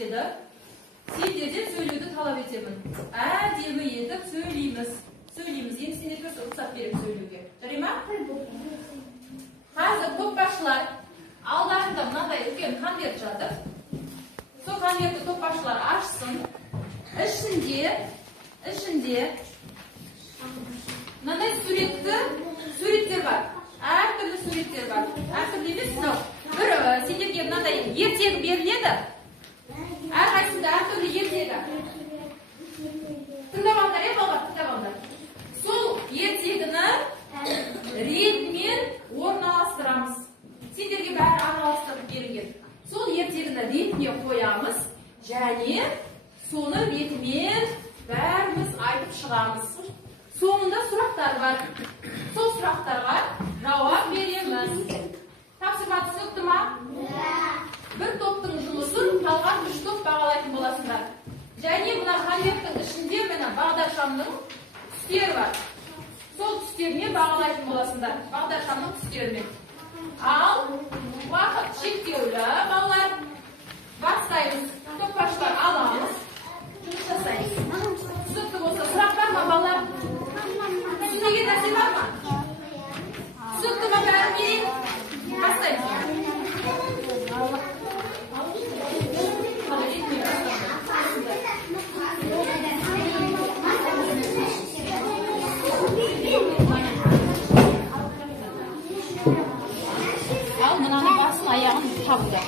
etedi. Sizlerden söylüyordu talep etemin. Demi edip söyleyimiz. Söyleyimiz. Yeni sinirlerse ruhsat verip söylüyordu. Jarayım mı? Hazır topbaşlar allarında mınday үлкен konvert жатыр. Сол konvertni topbaşlar açsın. İçinde mınday suretler var. Her türlü suretler var. Her türlü емес, bir sizlerge mınday ертегі beriledi. Әрқайсында әр түрлі ертегі. Тыңдағандар, балалар, тыңдағандар. Сол ертегіні ретмен орналастырамыз. Сендерге бәрі араластырып берілген. Сол ертегіні ретіне қоямыз, және соны ретімен бәріміз айтып шығамыз. Соңында сұрақтар бар. Сол сұрақтарға жауап береміз. Тапсырма түсінікті ма? Bir топтың жұмысын қалған 3 топ бағалайтын боласыңдар. Және мына конверттің ішінде мына бағдаршамның түстері бар. Сол түстеріне бағалайтын боласыңдар. Бағдаршамның түстерімен. Ал уақыт шектеулі балалар. Бастаймыз. Топбашылар аламыз. Жұмыс жасаймыз. Түсінікті болса, сұрақ бар ма балалар? Түсінбеген нәрсе бар ма? Түсінікті ма бәрі? Бастаймыз. Al mınanın basın ayağın tabuda.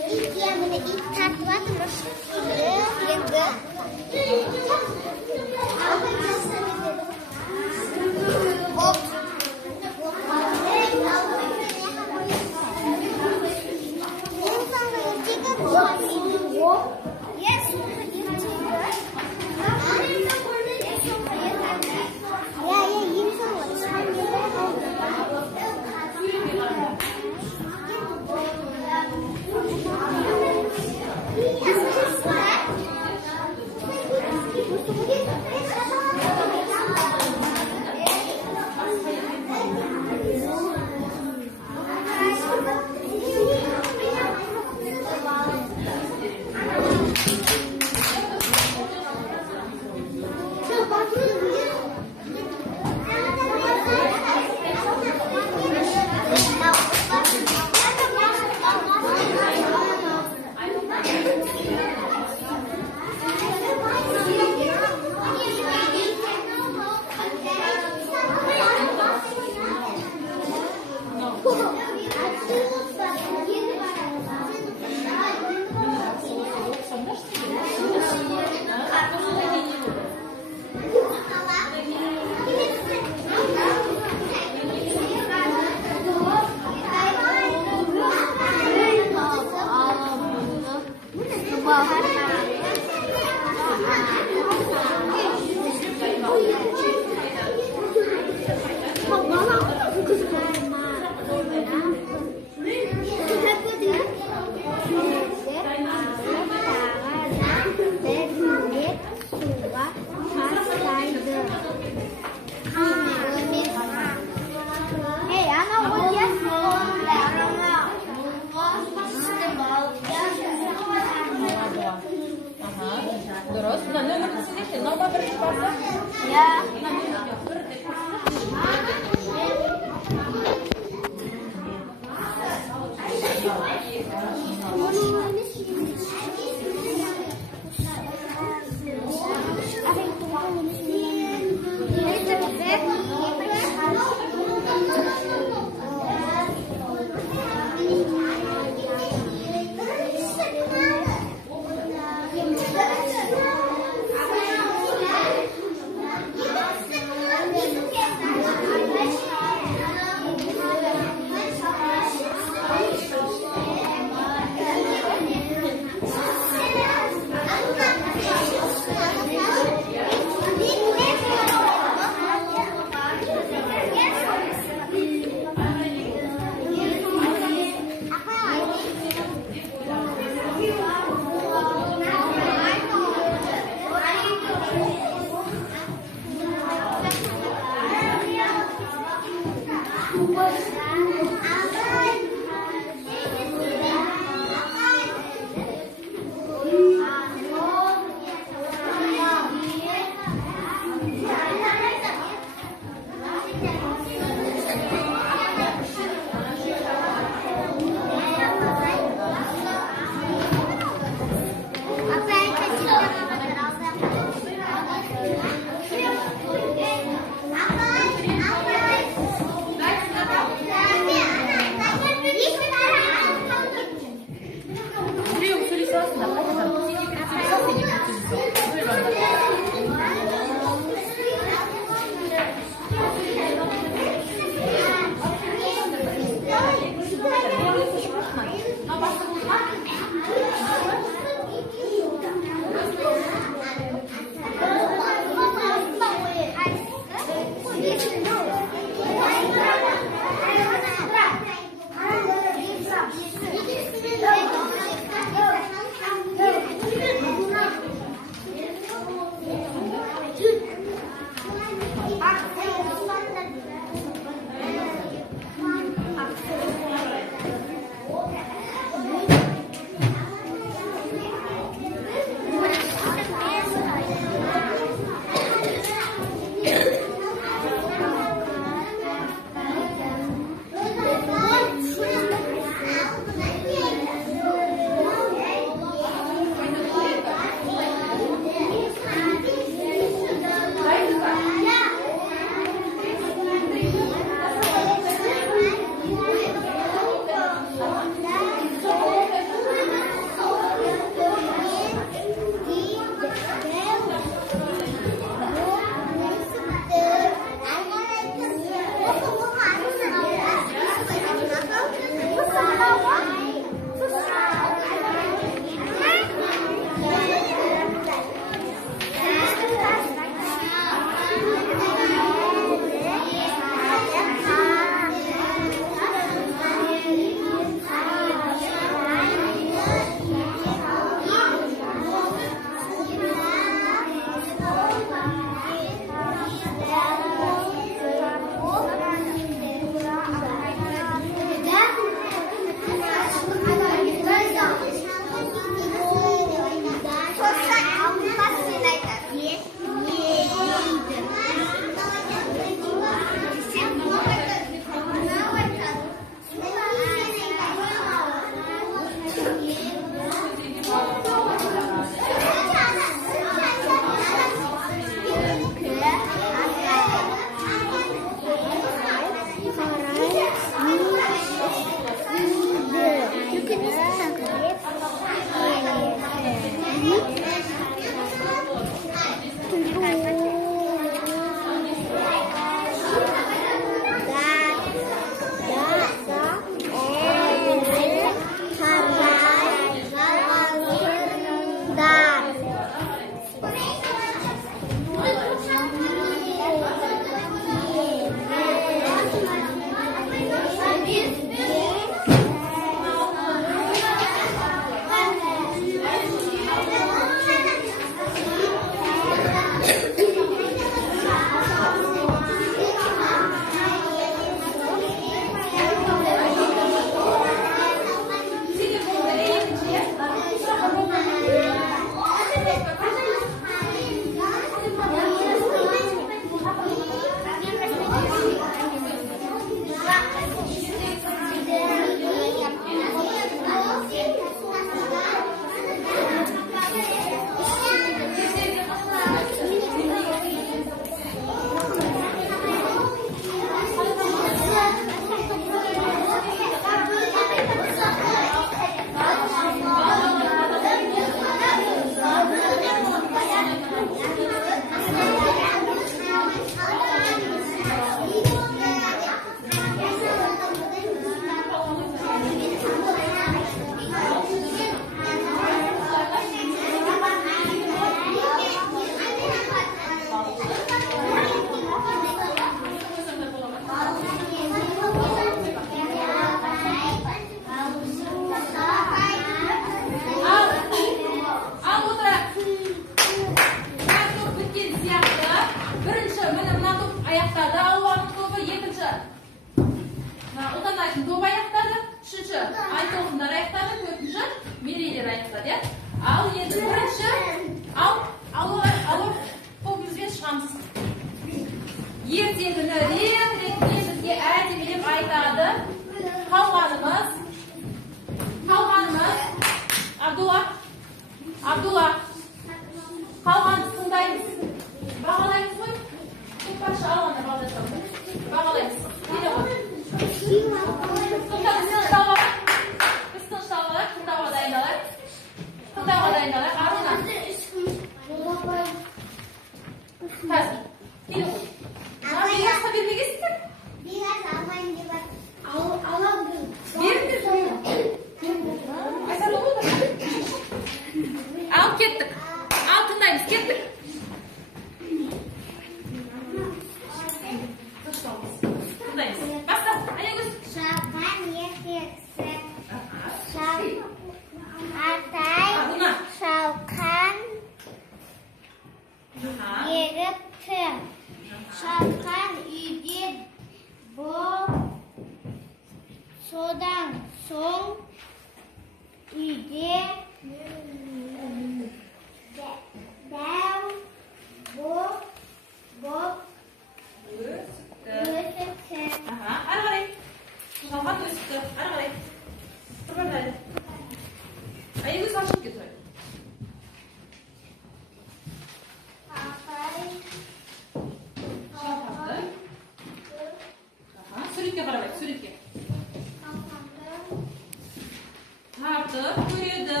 тартып көреді.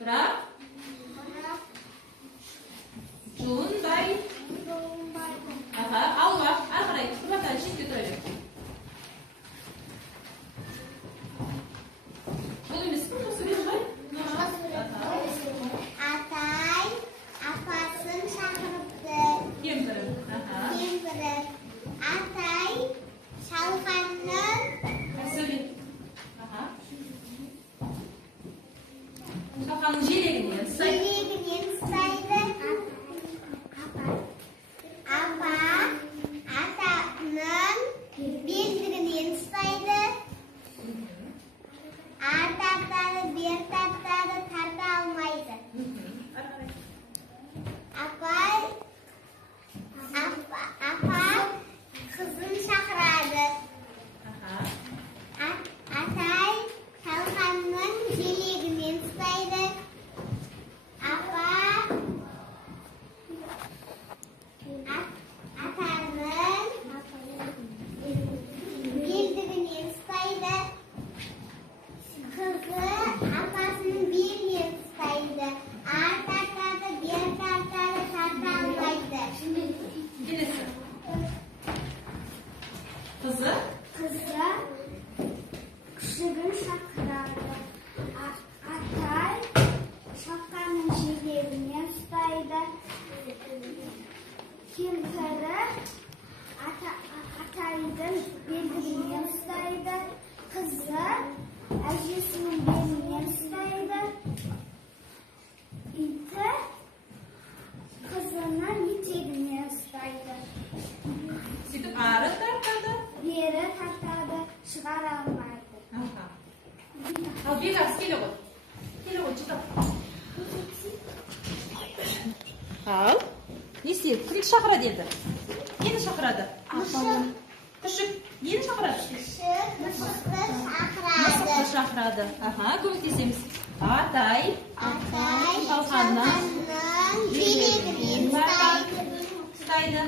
Бірақ жұлынбай. Алға, қарай, құлатан шетке тұра бер. Бұл емес пе? Осы бер ғой? Атай апасын шақырыпты. Кемпірі. Атай шалғанның Сөйле. Шалғанның желегінен ұстайды. Апа атаның белдігінен ұстайды. Артақтары бер тартады, тарта алмайды. Апа қызын шақырады. Атай шалғанның желегінен ұстайды. Апа атаның белдігінен ұстайды. Қызы апасының белінен ұстайды. Артақтарды бер тартады, тарта алмайды. Келесі. Қызы күшігін шақырады. Атай шаққанның желегінен ұстайды. Кемпірі атайдың белдігінен ұстайды. Қызы әжесінің белінен ұстайды. Иті қызының етегінен ұстайды. сөйтіп ары тартады. Бері тартады, шығара алмайды. Ал Бекарыс келе ғой. Жұтап. Ал, не істеді? Кімді шақырады енді? Нені шақырады? Күшік. Нені шақырады? Мысықты Мысықты шақырады. Көмектесеміз. Атай шалғанның желегінен ұстайды.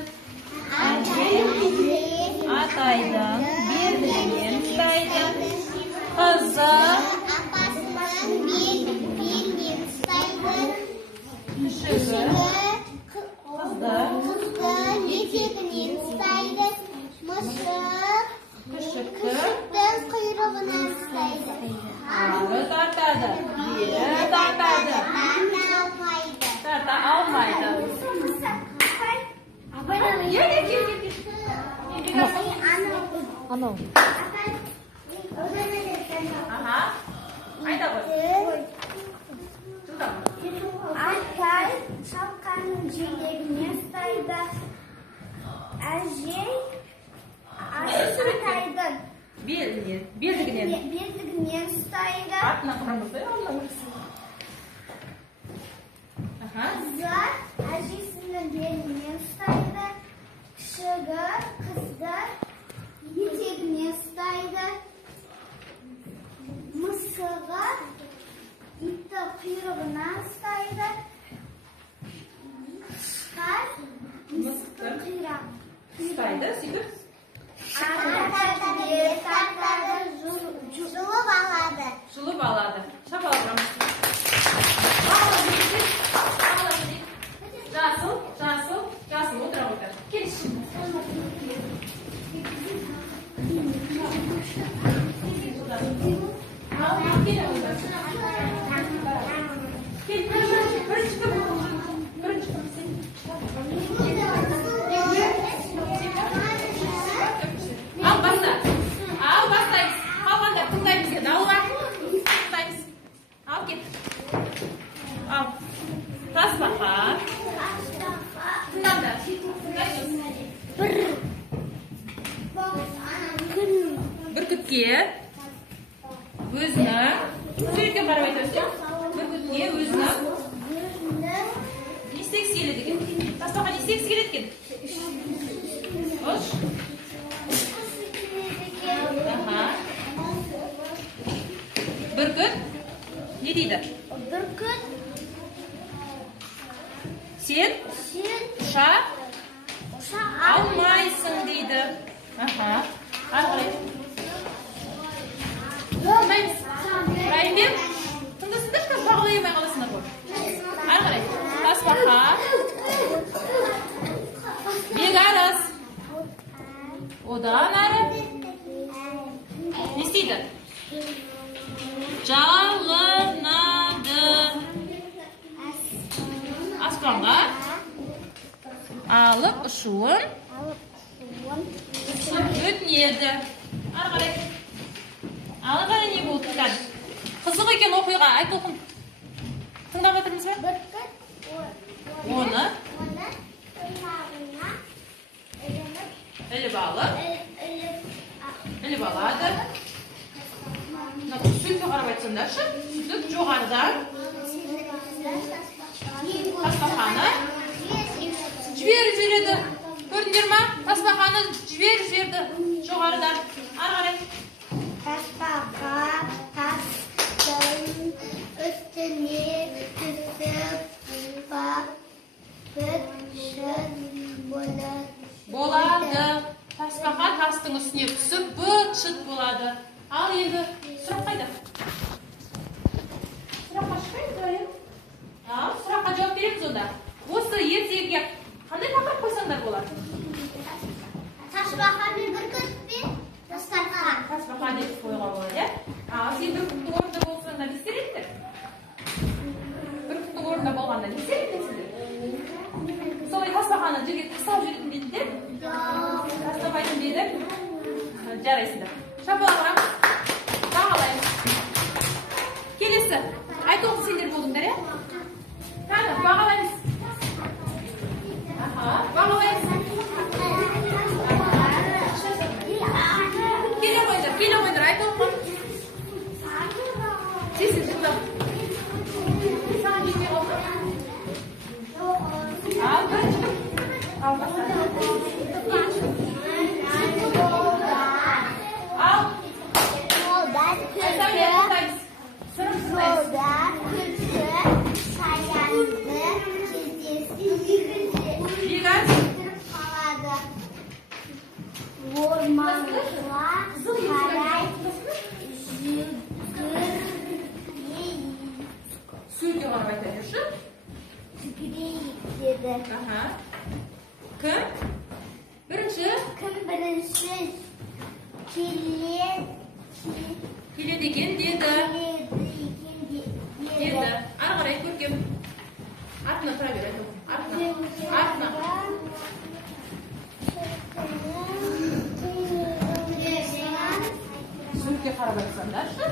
Атайдың белдігінен ұстайды. Қызы апасының белінен ұстайды. күшігі Қызды етегінен ұстайды. Мысық күшіктің құйрығынан ұстайды. ары тартады. Бері тартады. Тарта алмайды. Анау. Айда ғой. Жұтам. Атай шалқанның желегінен ұстайды. Әжей атайдың Белдігінен белдігінен ұстайды. артына құрамызды. Қызы әжесінің белінен ұстайды. Күшігі қызды етегінен ұстайды. Мысығы итті құйрығынан ұстайды. Қышқар мысықтың құйрығын ұстайды. Сөйтіп жұлып алады. жұлып алады. Шапалақ құрамыз. Жасыл отыра қойды. Келші. Ал бастаймыз. Қалғанда тыңдаймыз енді. Алға. Тыңдаймыз. Ал кет. Ал. Тасбақа. Тыңдаңдар. Бүркітке өзінің суретке қарап айтасың. Бүркітке өзінің не істегісі келеді екен? Тасбақа не істегісі келеді екен? Хош. Бүркіт не дейді? Бүркіт Сен ұша алмайсың дейді. Ары қарай. Bağlayayım diyeyim. Tındasınдар şu bağlayamay kalasınlar bu. Ары қарай. Тасбақа. Бекарыс. Одан әрі. Не істейді? Жалынады. Аспанға алып ұшуын өтінеді. Ары қарай. Ары қарай не болды? Қызық екен оқиға. Айт оқын. Тыңдап отырмыз ба? Оны іліп алады. Сүтке қарап айтсаңдаршы. Сүт жоғарыдан тасбақаны жіберіп жібереді. Көрдіңдер ма? Тасбақаны жіберіп жіберді жоғарыдан. Ары қарай. Тасбақа тастың үстіне түсіп болады. Тасбақа тастың үстіне түсіп быт-шыт болады. Ал енді сұрақ қайда? Сұраққа шықпаймыз ба? Ал сұраққа жауап береміз онда. Осы ертегіге қандай тақырып қойсаңдар болады? Тасбақа мен бүркіт пен дастархан. Тасбақа деп қоюға болады. Ал сен бүркіттің орнында болсаңдар не істер едіңдер? Бүркіттің орнында болғанда не істер едіңдер? Солай тасбақаны жерге тастап жүретін бетінде? Тастамайтын беді? Жарайсыңдар. Шапалақ бағалаймыз. Келесі. Айт оқы сендер болдыңдар, е? Қаны, бағалаймыз. Бағалаймыз. Келе қойдар, айт оқы. Сесін жылдам. Саған жетпей қолды. Ал, бірінші. Ал, бастады. Ал. Сөйте қарап айта жүрші. Кім? Бірінші. Кім бірінші Келеді екен деді. Ары қарай көркем. Артына тұра бер, айтып. Артына. Сөйтке қарап айтсаңдаршы.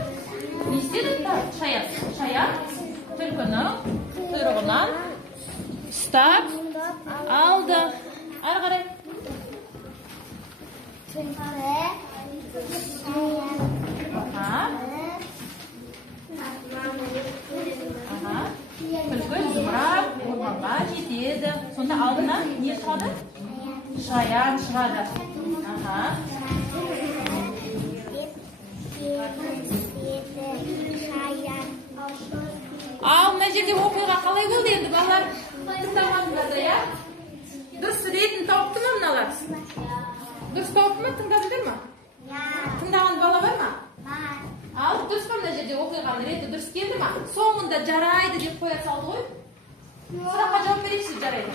Не істеді? Шаян түлкінің құйрығынан ұстап алды. Ары қарай. Түлкі зымырап орманға жетеді. Сонда алдынан не шығады? Шаян шығады. Ал мына жерде оқиға қалай болды енді балалар? Тыңдамадыңдар да, я? Дұрыс ретін тауыпты ма мыналар? Дұрыс тауыпты ма? Тыңдадыңдар ма? Тыңдаған бала бар ма? Ал дұрыс па мына жерде оқиғаның реті дұрыс келді ма? Соңында жарайды деп қоя салды ғой. Сұраққа жауап берейікші, жарайды.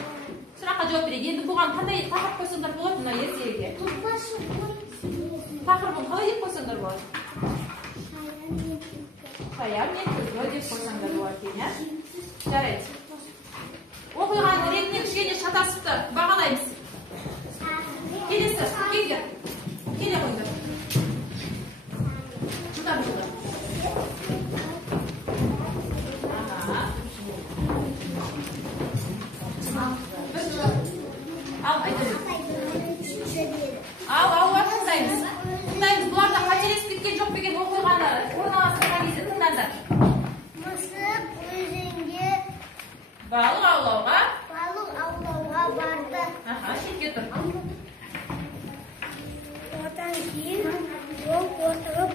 Сұраққа жауап берейік. Енді бұған қандай тақырып қойсаңдар болады мына ертегіге? Тақырыбын қалай деп қойсаңдар болады? Шаян мен түлкі деп қойсаңдар болады екен, я? Жарайды. Оқиғаның ретіне кішкене шатасыпты. Бағалаймыз. Келесі, келдер. Келе қойыңдар. Жылдам. Ал, айтыңыз. Ал, тыңдаймыз. Тыңдаймыз, бұларда қателесіп кеткен жоқ деген оқиғаны орналастырған кезде тыңдандар. Мысық өзенге Балық аулауға барды. Шетке тұр. Одан кейін ол отырып